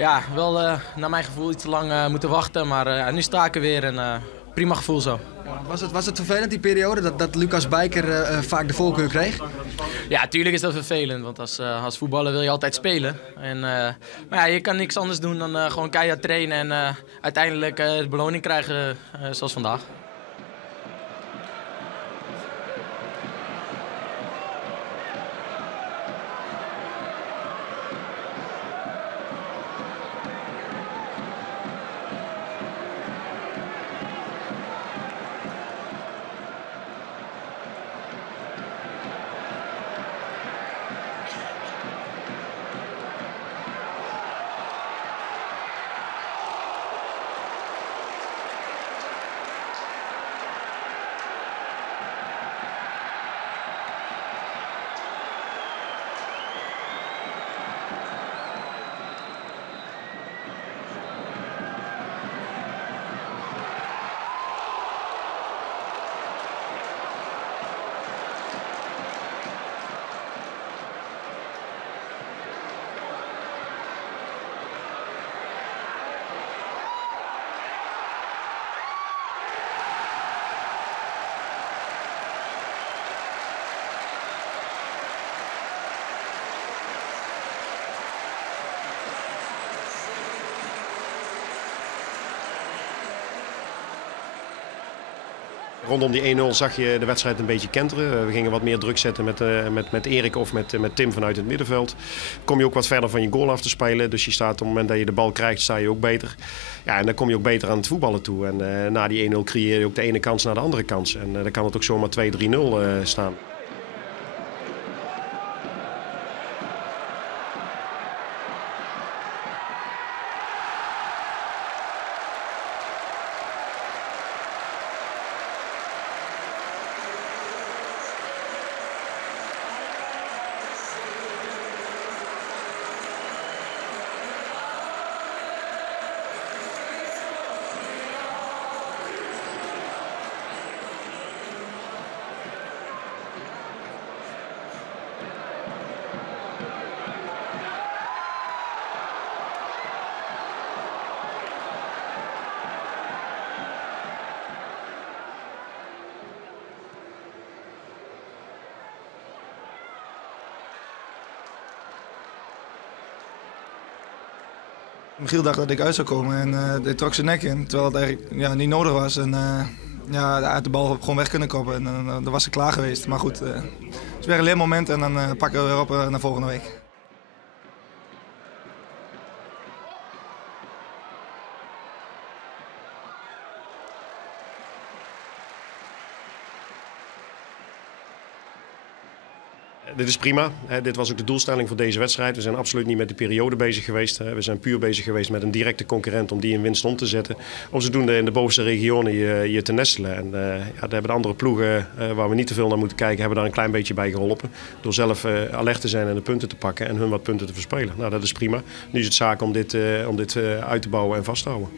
Ja, wel naar mijn gevoel iets te lang moeten wachten, maar nu sta ik er weer en prima gevoel zo. Was het vervelend die periode dat Lucas Bijker vaak de voorkeur kreeg? Ja, tuurlijk is dat vervelend, want als voetballer wil je altijd spelen. Maar ja, je kan niks anders doen dan gewoon keihard trainen en uiteindelijk de beloning krijgen zoals vandaag. Rondom die 1-0 zag je de wedstrijd een beetje kenteren. We gingen wat meer druk zetten met Erik of met Tim vanuit het middenveld. Kom je ook wat verder van je goal af te spelen. Dus je staat op het moment dat je de bal krijgt, sta je ook beter. Ja, en dan kom je ook beter aan het voetballen toe. En na die 1-0 creëer je ook de ene kans naar de andere kans. En dan kan het ook zomaar 2-3-0 staan. Michiel dacht dat ik uit zou komen en hij trok zijn nek in, terwijl het eigenlijk niet nodig was. En hij had de bal gewoon weg kunnen koppen en dan was ze klaar geweest. Maar goed, het is weer een leermoment en dan pakken we weer op naar volgende week. Dit is prima. Dit was ook de doelstelling voor deze wedstrijd. We zijn absoluut niet met de periode bezig geweest. We zijn puur bezig geweest met een directe concurrent om die in winst om te zetten. Om zodoende in de bovenste regionen je te nestelen. En daar hebben de andere ploegen, waar we niet te veel naar moeten kijken, hebben daar een klein beetje bij geholpen. Door zelf alert te zijn en de punten te pakken en hun wat punten te verspelen. Nou, dat is prima. Nu is het zaak om dit uit te bouwen en vast te houden.